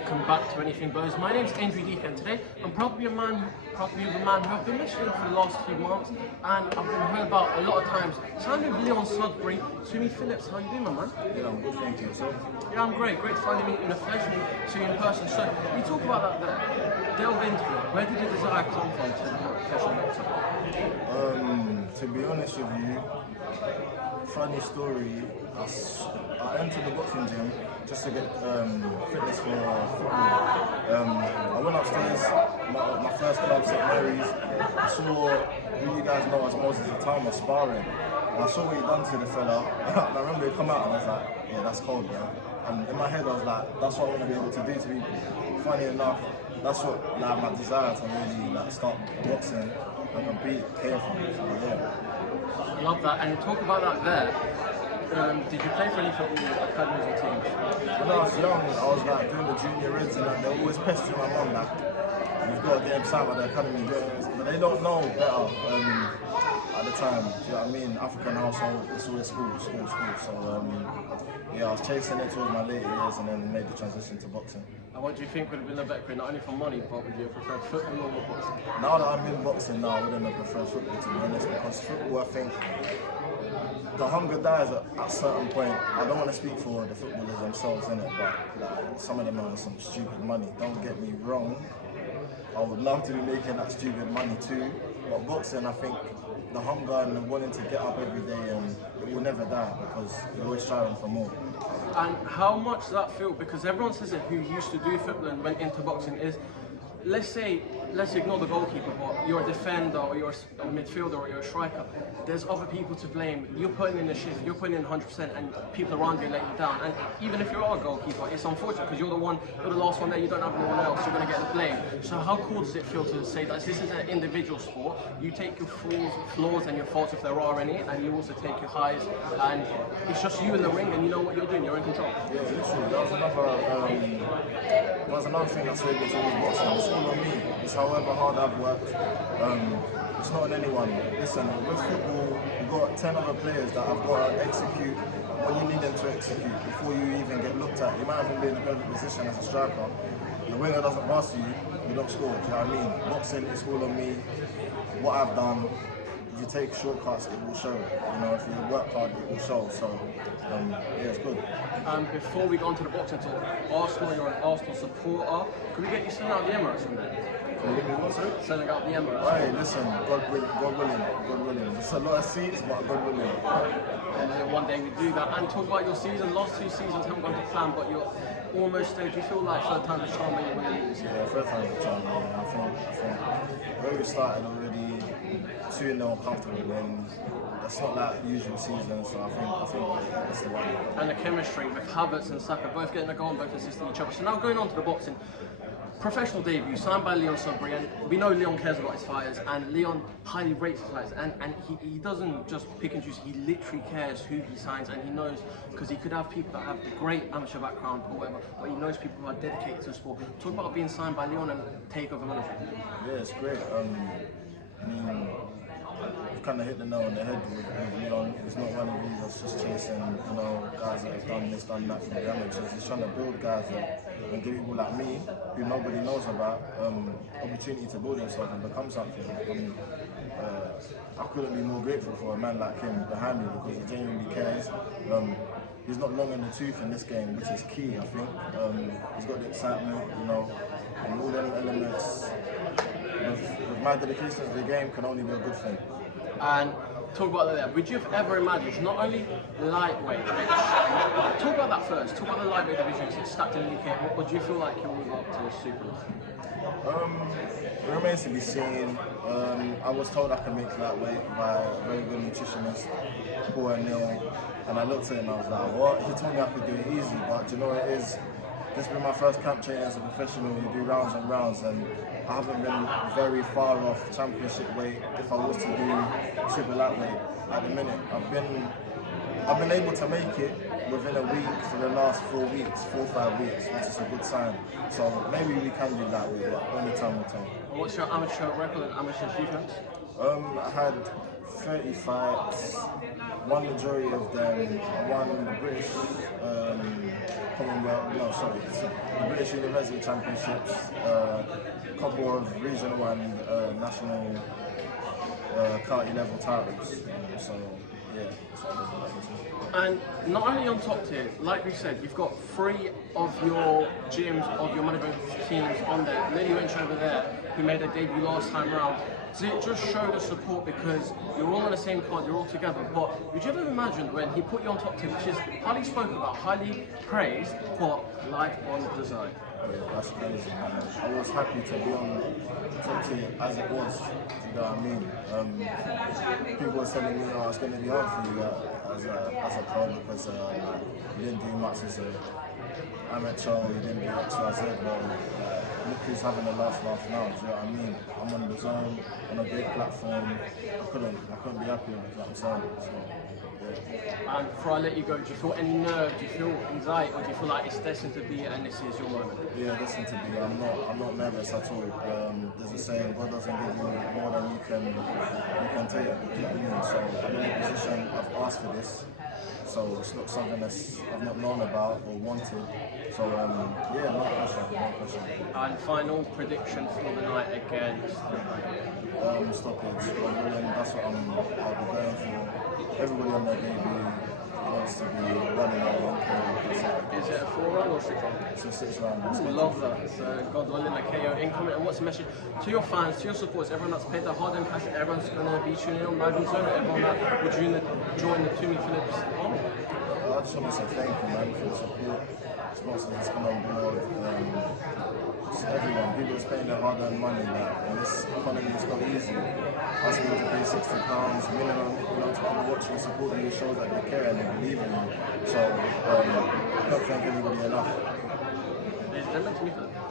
welcome back to Anything Blows. My name's Andrew Deacon, and today I'm proud to be a man who I've been listening for the last few months, and I've been heard about a lot of times. So I'm with Leon Sudbury, Tumi Phillips. How you doing, my man? Yeah, I'm good, thank you. Yourself? Yeah, I'm great. Great to finally meet you in the flesh and see you in person. So you talk about that there. Delve into it. Where did the desire come from to become a professional boxer? To be honest with you, funny story. I entered the boxing gym just to get fitness for football. I went upstairs, my first club, St. Mary's. I saw who you guys know as Moses at the time was sparring. And I saw what he done to the fella. And I remember he come out and I was like, yeah, that's cold, bro. And in my head I was like, that's what I want to be able to do to people. Funny enough, that's what my desire to really start boxing and compete came from. So yeah. I love that. And talk about that there. Did you play for any football academies or teams? When I was young, I was doing the junior reds and they always pestering my mum you've got to get him signed by the academy, but they don't know better at the time. Do you know what I mean? African household, it's always school. So yeah, I was chasing it towards my later years and then made the transition to boxing. And what do you think would have been a better career, not only for money, but would you have preferred football or boxing? Now that I'm in boxing now, I wouldn't have preferred football, to be honest, because football, I think, the hunger dies at a certain point. I don't want to speak for the footballers themselves, innit, but some of them are on some stupid money. Don't get me wrong, I would love to be making that stupid money too, but boxing, I think, the hunger and the wanting to get up every day, and it will never die because you're always striving for more. And how much does that feel? Because everyone says it who used to do football and went into boxing is, let's ignore the goalkeeper, but you're a defender or you're a midfielder or you're a striker. There's other people to blame. You're putting in the shift, you're putting in 100%, and people around you let you down. And even if you're a goalkeeper, it's unfortunate because you're the last one there, you don't have anyone else, you're going to get the blame. So how cool does it feel to say that this is an individual sport? You take your flaws and your faults if there are any, and you also take your highs, and it's just you in the ring and you know what you're doing, you're in control. Yeah, literally, that was another thing that saved me from boxing. It's all on me. It's however hard I've worked. It's not on anyone. Listen, with football, you've got 10 other players that have got to execute what you need them to execute before you even get looked at. You might even be in a better position as a striker. The winger doesn't pass you, you don't score. Do you know what I mean? Boxing, it's all on me. What I've done. If you take shortcuts, it will show. You know, if you work hard, it will show. So, yeah, it's good. Before we go on to the boxing talk, Arsenal, you're an Arsenal supporter. Could we get you selling out the Emirates one day? Selling out the Emirates. Hey, listen, God willing. There's a lot of seats, but God willing. And then one day we do that. And talk about your season. Last 2 seasons haven't gone to plan, but you're almost there. Do you feel like third time's a charm when you're winning this year? Yeah, third time's a charm. Yeah. I think where we started already 2-0 comfortable, and it's not that usual season, so I think that's the one. And the chemistry with Havertz and Saka both getting a goal and both assisting each other. So now going on to the boxing. Professional debut, signed by Leon Sudbury, and we know Leon cares about his fighters, and Leon highly rates his fighters, and he doesn't just pick and choose, he literally cares who he signs, and he knows, because he could have people that have the great amateur background or whatever, but he knows people who are dedicated to the sport. Talk about being signed by Leon and take over management. Yeah, it's great. I mean, you've kind of hit the nail on the head with Leon. He's not one of these that's just chasing, guys that have done this, done that from the amateurs. He's trying to build guys and give people like me, who nobody knows about, opportunity to build himself and become something. I mean, I couldn't be more grateful for a man like him behind me because he genuinely cares. He's not long in the tooth in this game, which is key, I think. He's got the excitement, and all them elements. With my dedication to the game can only be a good thing. And talk about that. Would you have ever imagined not only lightweight, talk about that first. Talk about the lightweight division. It's stacked in the UK. What do you feel like you'll move up to super? It remains to be seen. I was told I could make lightweight by a very good nutritionist, Paul Neil, and I looked at him and I was like, what? He told me I could do it easy, but you know what it is? This has been my first camp training as a professional. You do rounds and rounds, and I haven't been very far off championship weight if I was to do super lightweight at the minute. I've been able to make it within a week for the last 4 weeks, 4 or 5 weeks, which is a good sign. So maybe we can do lightweight, but only time will tell. What's your amateur record and amateur achievements? I had 30 fights, won the majority of them, won the British Commonwealth, no, sorry, it's the British University Championships, a couple of regional and national county level titles. So yeah, so I wasn't lucky too. And not only on top tier, like we said, you've got 3 of your gyms, of your management teams on there. Lily Winch over there, who made their debut last time around. Does it just show the support because you're all on the same card, you're all together? But would you ever imagine when he put you on top tier, which is highly spoken about, highly praised, but like on Dazn? Yeah, that's crazy, man. I was happy to be on top tier as it was. You know what I mean? People were telling me, "Oh, it's going to be hard for you as a pro because you didn't do much as an amateur, you didn't do X, Y, Z." Well, look who's having the last laugh now. Do you know what I mean? I'm on the zone, on a great platform. I couldn't be happier with what I'm saying. So, yeah. And before I let you go, do you feel any nerve? Do you feel anxiety, or do you feel like it's destined to be and this is your moment? Yeah, listen to me. I'm not nervous at all. There's a saying: God doesn't give you more than you can take. You know what I mean? So I'm in a position. I've asked for this, so it's not something that's I've not known about or wanted. So yeah, no pressure, no pressure. And final prediction for the night against Stoppage. That's what I'll be going for. Everybody on their debut wants to be running out one KO. Is it a 4-run or 6-run? It's a 6-round. Ooh, love that. So God willing, a KO incoming. And what's the message to your fans, to your supporters, everyone that's paid their hard-earned cash, everyone's going to be tuning in on live and zone, everyone that would join the Tumi Phillips army? I just want to say thank you, man, for the support. Sponsors that's come on board. Just everyone, people are spending their hard-earned money now. And this economy is not easy. Asking them to pay £60 minimum, to come watching and supporting these shows that they care and they believe in you. So I can't thank everybody enough. Ladies and gentlemen, Tumi Phillips.